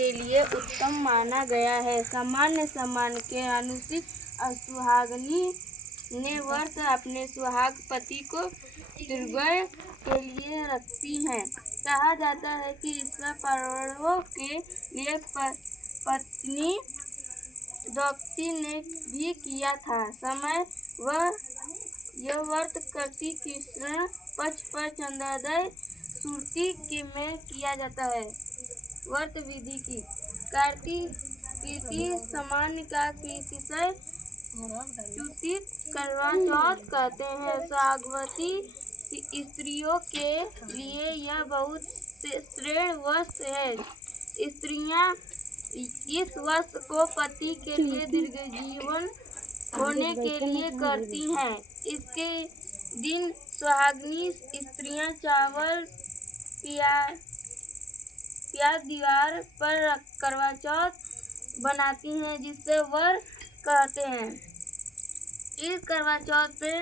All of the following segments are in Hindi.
के लिए उत्तम माना गया है। सामान्य सम्मान के अनुचित सुहागनी ने व्रत अपने सुहाग पति को दीर्घायु के लिए रखती हैं। कहा जाता है कि ईश्वर पांडवों के लिए पत्नी द्रौपदी ने भी किया था। समय वह यह व्रत करती कृष्ण पक्ष पर चंद्रोदय श्रुति में किया जाता है। व्रत विधि की कार्तिक सामान्य का कृतिशय च्युतित करवा चौथ कहते हैं। सुहागवती स्त्रियों के लिए यह बहुत श्रेष्ठ व्रत है। स्त्रियां इस व्रत को पति के लिए दीर्घजीवन होने के लिए करती हैं। इसके दिन सुहागिनी स्त्रियां चावल प्याज दीवार पर रख करवा चौथ बनाती हैं, जिसे वर कहते हैं। इस करवा चौथ पे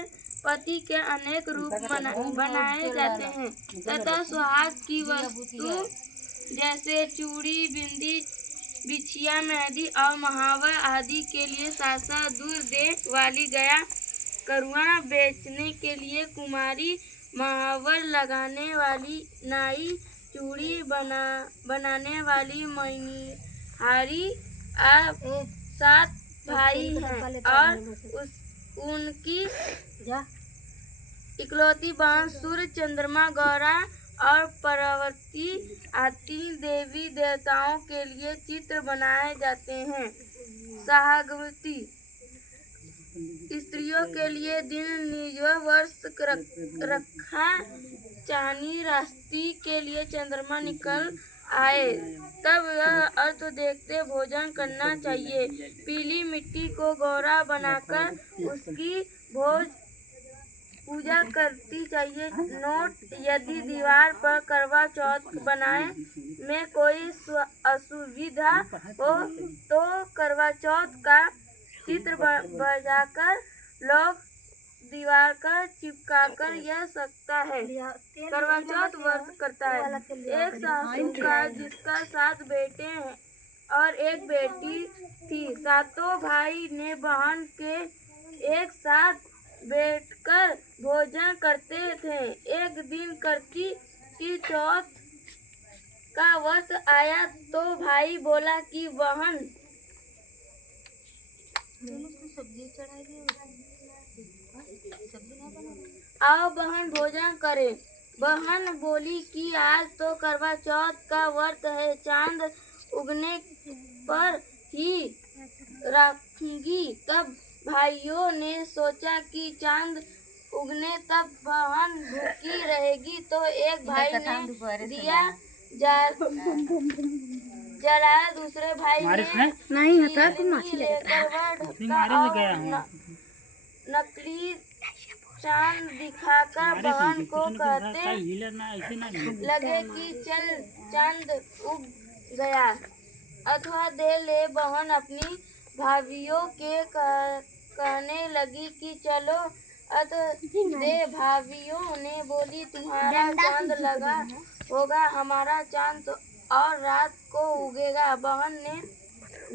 पति के अनेक रूप बनाए जाते हैं तथा सुहाग की वस्तु जैसे चूड़ी, बिंदी, बिछिया, मेहंदी और महावर आदि के लिए सासा दूध दे वाली गया, करुआ बेचने के लिए कुमारी, महावर लगाने वाली नाई, चूड़ी बनाने वाली मनिहारी, आप 7 भाई हैं और उनकी इकलौती बहन सूर्य, चंद्रमा, गौरा और पार्वती आदि देवी देवताओं के लिए चित्र बनाए जाते हैं। सुहागवती स्त्रियों के लिए दिन निजवा वर्ष रखा चांदी राशि के लिए चंद्रमा निकल आए तब यह अर्थ देखते भोजन करना चाहिए। पीली मिट्टी को गौरा बनाकर उसकी पूजा करती चाहिए। नोट, यदि दीवार पर करवा चौथ बनाए में कोई असुविधा हो तो करवा चौथ का चित्र बजाकर लोग दीवार पर चिपकाकर यह सकता है। करवा चौथ व्रत करता है। एक सासू का जिसका 7 बेटे हैं और एक बेटी थी। 7 भाई ने बहन के एक साथ बैठकर भोजन करते थे। एक दिन करती की चौथ का व्रत आया तो भाई बोला कि बहन आओ बहन भोजन करे। बहन बोली कि आज तो करवा चौथ का व्रत है, चांद उगने पर ही रखूंगी। तब भाइयों ने सोचा कि चांद उगने तब बहन भूखी रहेगी, तो एक भाई ने दिया जलाया, दूसरे भाई ने लेकर वह नकली चांद दिखाकर बहन को कहते लगे कि चल चांद उग गया। अथवा दे ले बहन अपनी भाभियों के कहने लगी कि चलो अत दे। भाभियों ने बोली तुम्हारा चांद लगा होगा, हमारा चांद तो और रात को उगेगा। बहन ने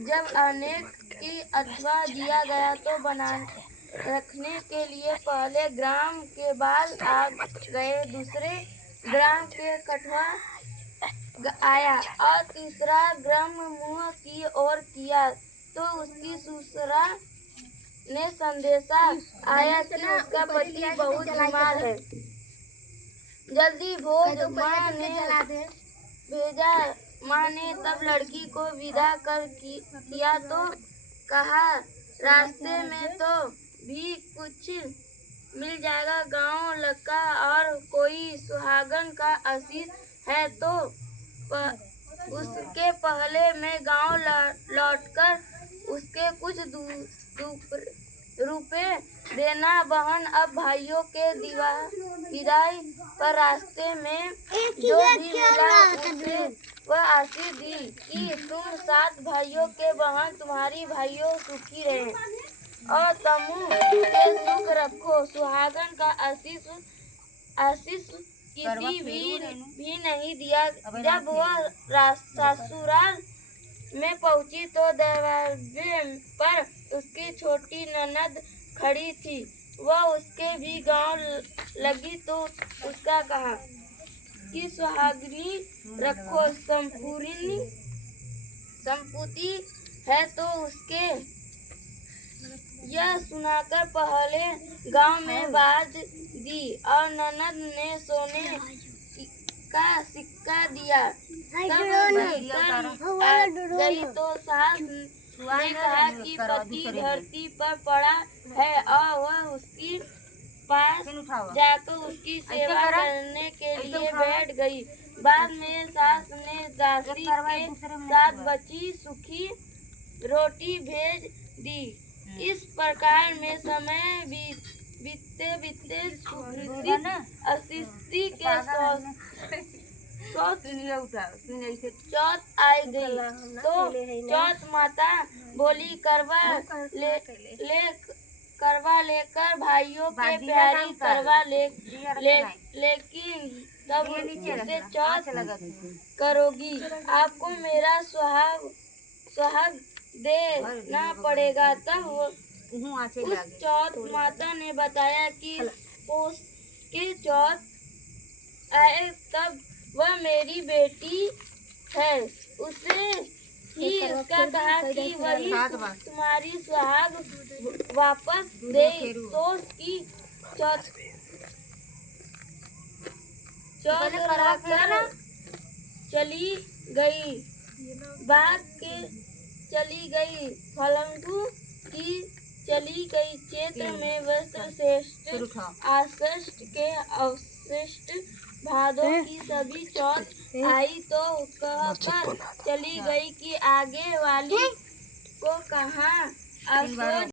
जब अनेक की अथवा दिया गया तो बना रखने के लिए पहले ग्राम के बाल आ गए, दूसरे ग्राम के कठवा आया और तीसरा ग्राम मुंह की ओर किया तो उसकी ससुरा ने संदेशा आया कि उसका पति बहुत बीमार है। जल्दी भोज माँ ने भेजा। माँ ने तब लड़की को विदा कर किया तो कहा रास्ते में तो भी कुछ मिल जाएगा। गांव लड़का और कोई सुहागन का आशीष है तो उसके पहले मैं गांव लौटकर उसके कुछ रुपए देना। बहन अब भाइयों के विदाई पर रास्ते में जो भी मिला उसे वह आशीष दी कि तुम 7 भाइयों के बहन तुम्हारी भाइयों सुखी रहे और तुम के सुख रखो। सुहागन का आशीष किसी भी नहीं दिया। जब वह ससुराल में पहुंची तो दरवाजे पर उसकी छोटी ननद खड़ी थी। वह उसके भी गांव लगी तो उसका कहा कि सुहागिनी रखो, संपूती है तो उसके। यह सुनाकर पहले गांव में बाज दी और ननद ने सोने का सिक्का दिया। तब गई तो सास ने कहा कि पति धरती पर पड़ा है और वह उसकी पास जाकर उसकी सेवा करने के लिए बैठ गई। बाद में सास ने दासी के साथ बची सूखी रोटी भेज दी। इस प्रकार में समय बीतते बीतते अस्सी के चौथ आई गई तो चौथ माता बोली करवा लेकर भाइयों के प्यारी करवा लेकिन तब उसे चौथ करोगी, आपको मेरा सुहाग देना पड़ेगा। तब उस चौथ माता ने बताया कि पोष के चौथ आए तब वह मेरी बेटी है। उसे ही उसका कहा कि वही तुम्हारी सुहाग वापस दे। सोच की चौथ कर चली गई, बाग के चली गई, फलंगू की चली गई। क्षेत्र में वस्त्र श्रेष्ठ आषष्ठ के अवशिष्ट भादों की सभी चौथ आई तो कहकर चली गई कि आगे वाली को कहाँ